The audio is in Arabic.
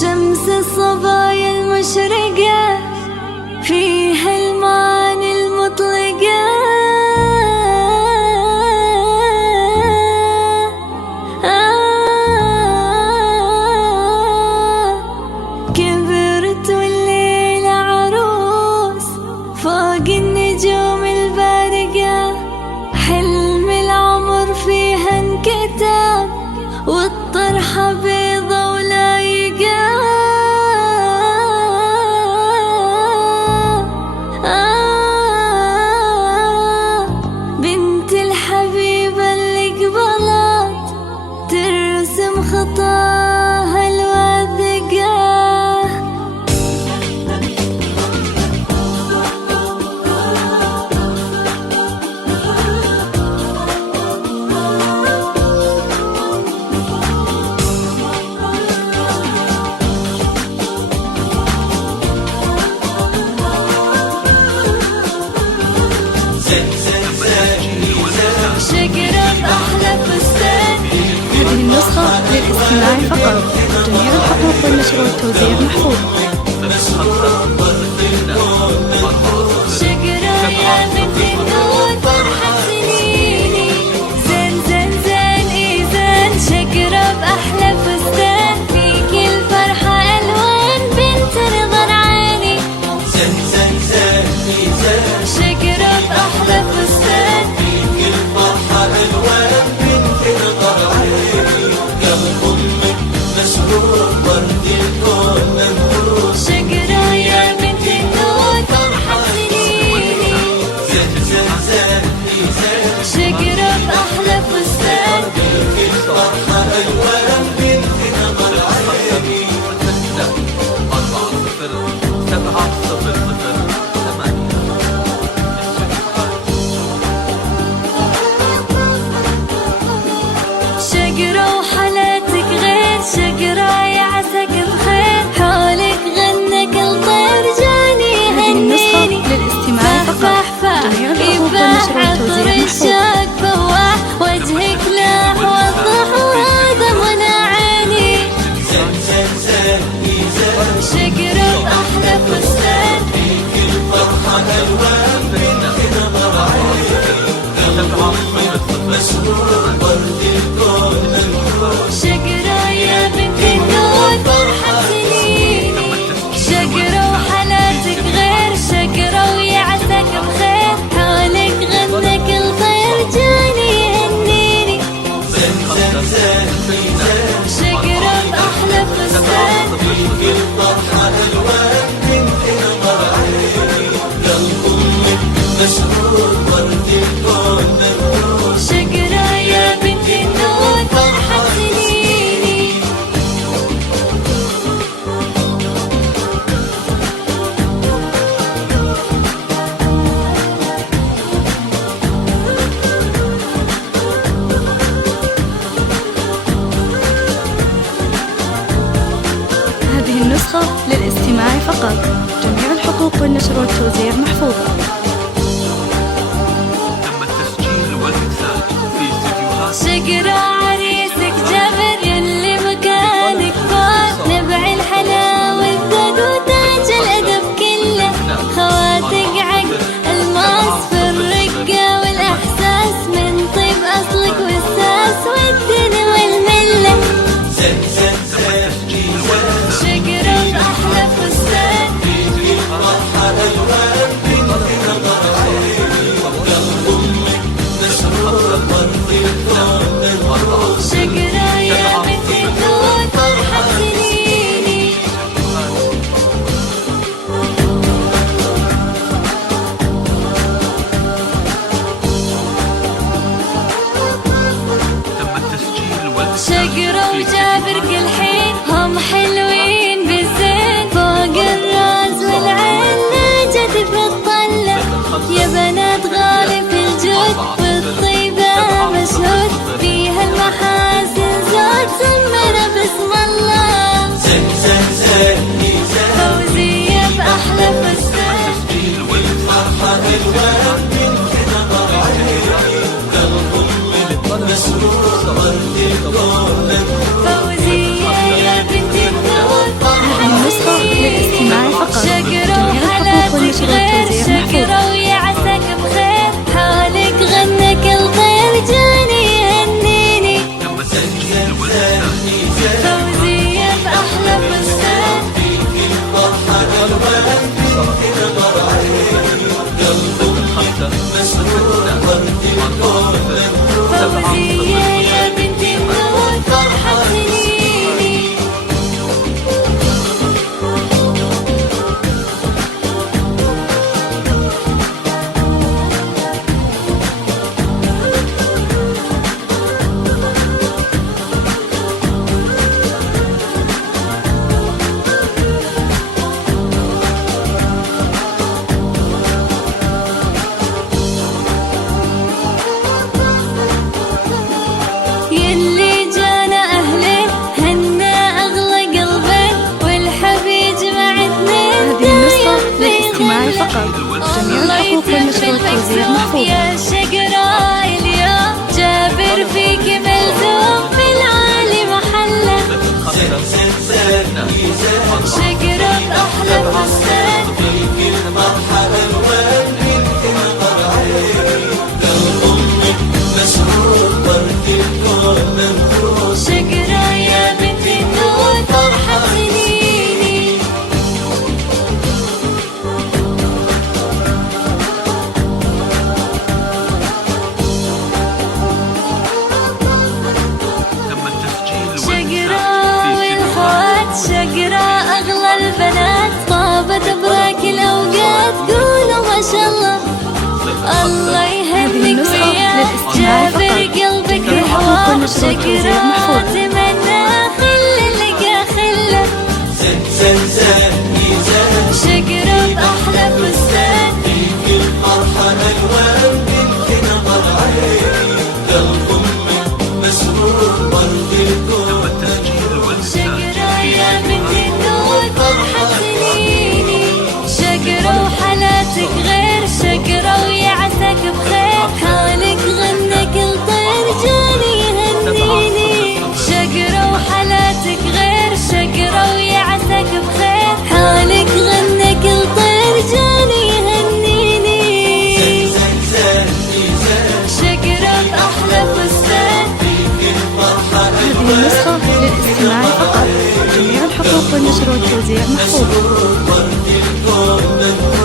شمس الصبايا المشرقة فيها المعاني المطلقة. كبرت والليل عروس فوق النجوم البارقة، حلم العمر فيها انكتب والطرحة بيضة ولايقة. بنت الحبيبة اللي قبلت ترسم خطاها الواثقة. شقرة بأحلى فستان. هذه النسخة للاستماع فقط، جميع الحقوق والنشر والتوزيع محفوظ. شقرة يا بنت النور فرحة سنيني، زين زين زين اي زين. شقرة بأحلى فستان فيك الفرحة ألوان بنت رضا عيني. زين زين زين اي زين. شقرة بأحلى فستان فيك الفرحة ألوان بنت رضا عيني. قلب أمك مسرور ورد الكون منبوس. شقرة يا بنت النور فرحة سنيني، زين زين زين اي زين. شقرة بأحلى فستان فيك الفرحة ألوان بنت رضا عيني. 4 0 0 8. شقرة وحالاتك غير، شقرة يا عساك بخير، حولك غنى كل طير جاني هذه النسخة هنيني. للاستماع فقط، جميع الحقوق والنشر والتوزيع محفوظ. الشاق فواح وجهك لاح وضح وهذا منى عيني. زين زين زين اي زين. شقرة بأحلى فستان فيك الفرحة ألوان بنت رضا عيني. قلب أمك مسرور ورد الكون منبوس. شقرة يا بنت النور فرحة سنيني، شقرة وحالاتك غير، شقرة ويا عساك بخير، حولك غنى كل طير جاني هنيني. زين زين زين اي زين. شقرة بأحلى فستان فيك الفرحة ألوان بنت رضا عيني. قلب أمك مسرور ورد الكون منبوس. شقرة يا بنت النور فرحة سنيني. هذه النسخة للاستماع فقط، جميع الحقوق والنشر والتوزيع محفوظة. تم التسجيل والإنتاج في استديوهات شقرة عريسك جابر يلي مكانك فوق، نبع الحلا والذوق وتاج الأدب كله، خواتك عقد الماس في الرقة والإحساس، من طيب أصلك والساس والدين والملة. زين زين زين اي زين. شقرة بأحلى فستان فيك الفرحة ألوان بنت رضا عيني. قلب أمك مسرور ورد الكون منبوس. زنزان ميزان شجرة بأحلى فستان فيك الفرحة ألوان من تنظر عيني للأم مسرور برك الكون منثور شجرة يا بنت النور فرحة سنيني تم التسجيل شجرة والإرسال في والخوات شجرة أغلى البنات طابت براك الأوقات قولوا ما شاء الله الله يهنيك النسخة وياك للاستماع فقط. جابر قلبك جميع حقوق الحوار النشر والتوزيع شجرة محفوظ. تمنى خلة لقى خلة زنزان ميزان شجرة بأحلى فستان فيك الفرحة ألوان من تنظر عيني للأم مسرور برك الكون التسجيل والإرسال شجرة يا بنت النور فرحة سنيني شجرة وحالاتك غير شجرة ويا عساك بخير حالك غنى كل طير جاني يهنيني شجرة وحالاتك غير شجرة ويا عساك بخير حالك غنى كل طير جاني يهنيني زنزان ميزان شجرة بأحلى فستان فيك الفرحة هذه ألوان النسخة للاستماع فقط. جميع الحقوق والنشر والتوزيع محفوظ. برك الكون منثور